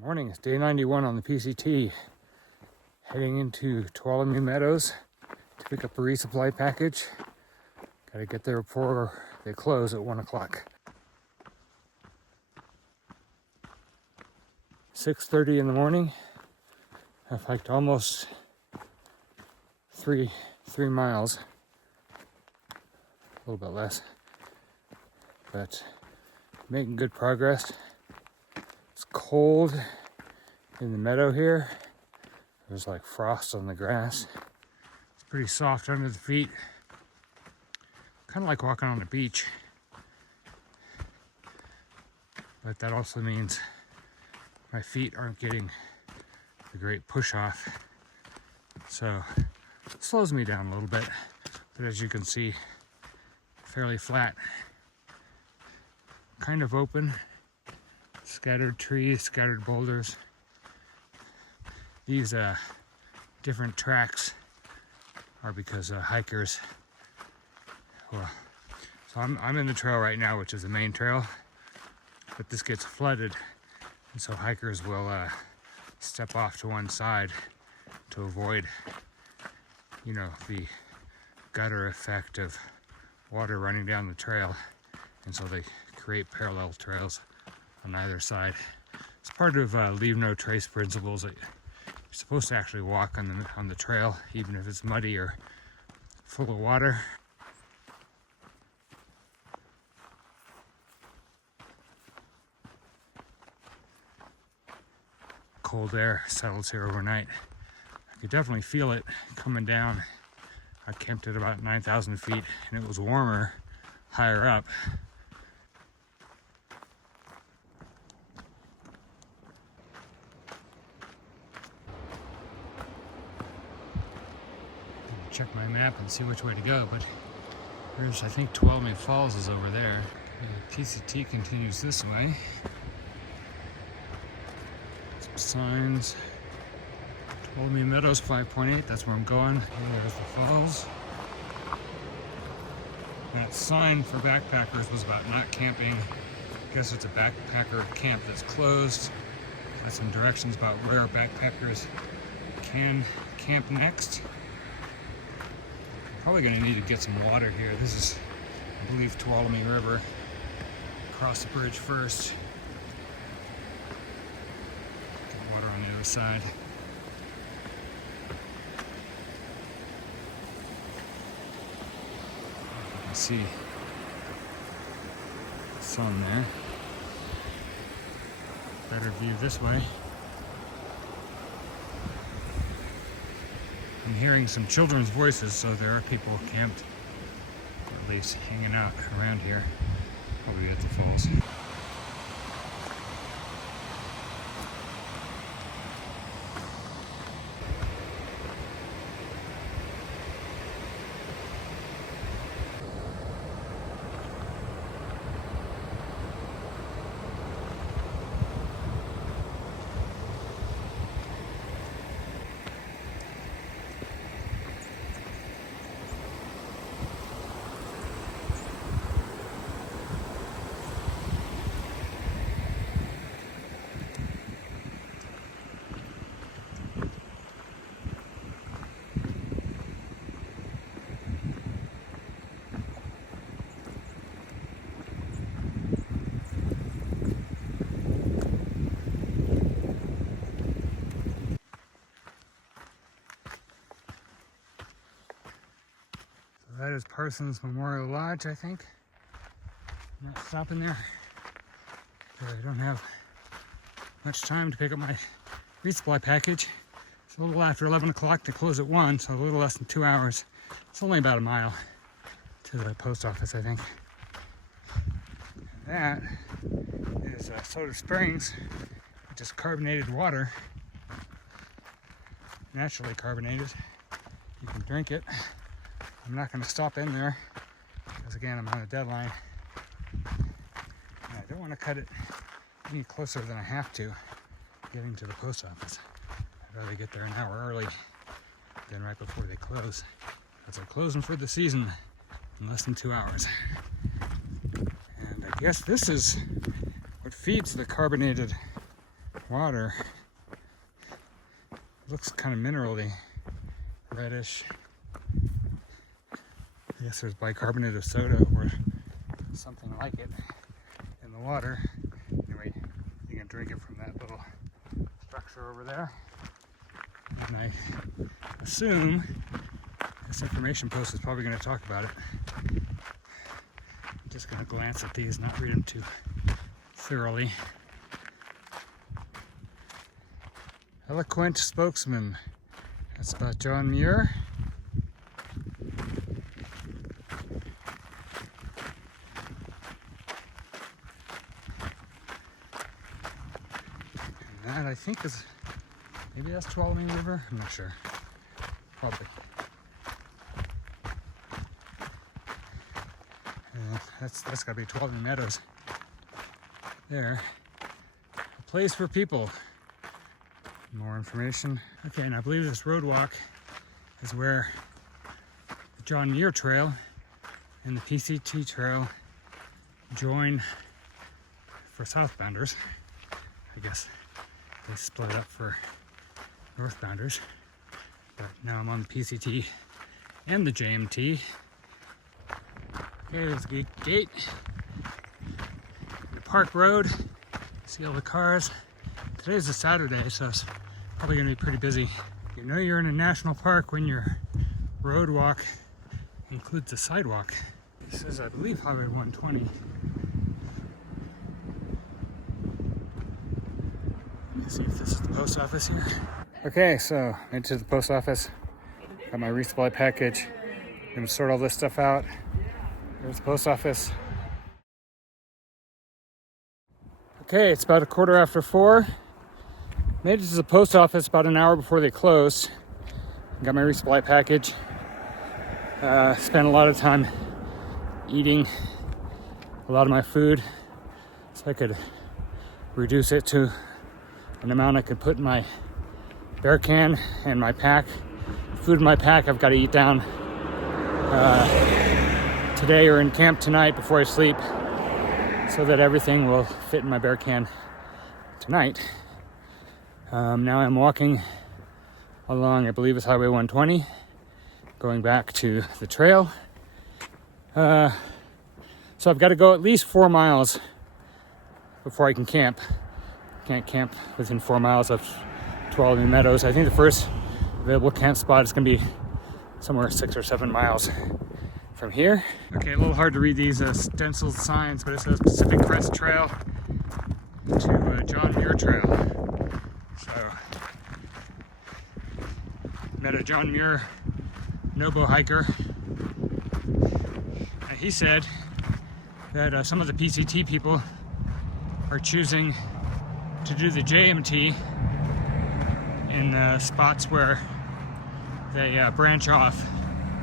Morning, it's day 91 on the PCT. Heading into Tuolumne Meadows to pick up a resupply package. Gotta get there before they close at 1 o'clock. 6:30 in the morning. I've hiked almost three miles. A little bit less, but making good progress. It's cold in the meadow here. There's like frost on the grass. It's pretty soft under the feet. Kind of like walking on the beach. But that also means my feet aren't getting the great push off. So it slows me down a little bit. But as you can see, fairly flat. Kind of open. Scattered trees, scattered boulders. These different tracks are because hikers, well, so I'm in the trail right now, which is the main trail, but this gets flooded, and so hikers will step off to one side to avoid, the gutter effect of water running down the trail, and so they create parallel trails on either side. It's part of leave no trace principles. That you're supposed to actually walk on the trail, even if it's muddy or full of water. Cold air settles here overnight. I could definitely feel it coming down. I camped at about 9,000 feet, and it was warmer higher up. Check my map and see which way to go, but there's, I think, Tuolumne Falls is over there. The PCT continues this way. Some signs. Tuolumne Meadows 5.8, that's where I'm going. There's the falls. That sign for backpackers was about not camping. I guess it's a backpacker camp that's closed. Got some directions about where backpackers can camp next. Probably going to need to get some water here. This is, I believe, Tuolumne River. Cross the bridge first. Get water on the other side. You can see the sun there. Better view this way. I'm hearing some children's voices, so there are people camped, or at least hanging out around here, probably at the falls. That is Parsons Memorial Lodge, I think. I'm not stopping there. I don't have much time to pick up my resupply package. It's a little after 11 o'clock to close at 1, so a little less than 2 hours. It's only about a mile to the post office, I think. That is Soda Springs, which is carbonated water. Naturally carbonated. You can drink it. I'm not going to stop in there because, again, I'm on a deadline. And I don't want to cut it any closer than I have to getting to the post office. I'd rather get there an hour early than right before they close, because they're closing for the season in less than 2 hours. And I guess this is what feeds the carbonated water looks kind of minerally, reddish. I guess there's bicarbonate of soda or something like it in the water. Anyway, you can drink it from that little structure over there. And I assume this information post is probably going to talk about it. I'm just going to glance at these, not read them too thoroughly. Eloquent spokesman. That's about John Muir. And that I think is, maybe that's Tuolumne River? I'm not sure. Probably. That's got to be Tuolumne Meadows. There. A place for people. More information. Okay, and I believe this road walk is where the John Muir Trail and the PCT Trail join for southbounders. I guess they split up for northbounders. But now I'm on the PCT and the JMT. Okay, there's the gate. The park road. See all the cars. Today's a Saturday, so it's probably going to be pretty busy. You know you're in a national park when your road walk includes a sidewalk. This is, I believe, Highway 120. Let's see if this is the post office here. Okay, so into the post office. Got my resupply package. I'm going to sort all this stuff out. There's the post office. Okay, it's about 4:15. Made it to the post office about an hour before they closed. Got my resupply package. Spent a lot of time eating a lot of my food so I could reduce it to an amount I could put in my bear can and my pack. Food in my pack I've got to eat down today or in camp tonight before I sleep so that everything will fit in my bear can tonight. Now I'm walking along, I believe it's Highway 120, going back to the trail. So I've got to go at least 4 miles before I can camp. Can't camp within 4 miles of Tuolumne Meadows. I think the first available camp spot is going to be somewhere 6 or 7 miles from here. Okay, a little hard to read these stenciled signs, but it says Pacific Crest Trail to John Muir Trail. So, met a John Muir Nobo hiker. He said that some of the PCT people are choosing to do the JMT in spots where they branch off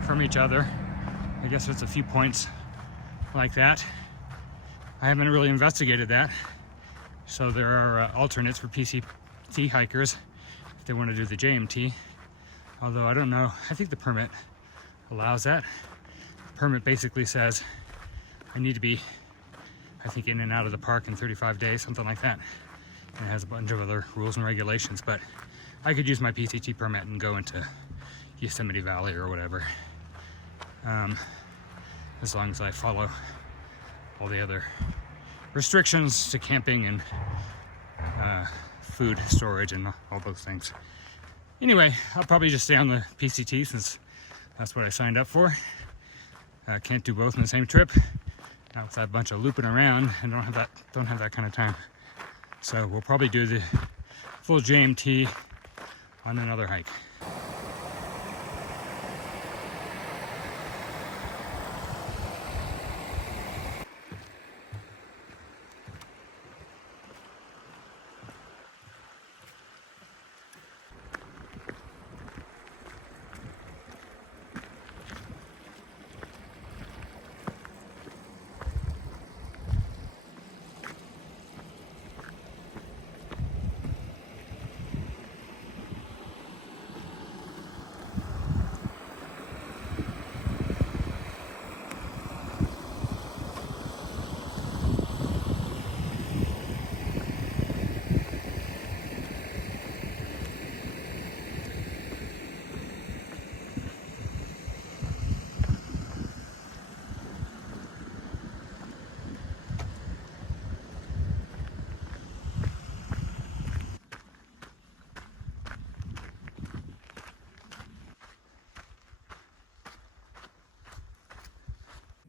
from each other. I guess there's a few points like that. I haven't really investigated that. So there are alternates for PCT hikers if they want to do the JMT. Although I don't know, I think the permit allows that. The permit basically says I need to be, I think, in and out of the park in 35 days, something like that. And it has a bunch of other rules and regulations, but I could use my PCT permit and go into Yosemite Valley or whatever. As long as I follow all the other restrictions to camping and food storage and all those things. Anyway, I'll probably just stay on the PCT since that's what I signed up for. Can't do both in the same trip. Not with that bunch of looping around and don't have that kind of time. So we'll probably do the full JMT on another hike.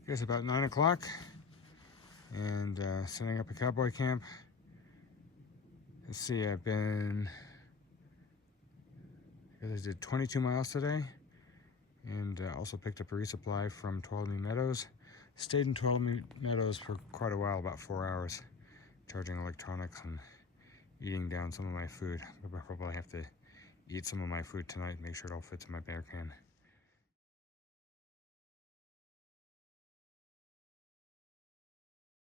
guess about 9 o'clock and setting up a cowboy camp. Let's see, I did 22 miles today, and also picked up a resupply from Tuolumne Meadows. Stayed in Tuolumne Meadows for quite a while, about 4 hours, charging electronics and eating down some of my food. I'll probably have to eat some of my food tonight, make sure it all fits in my bear can.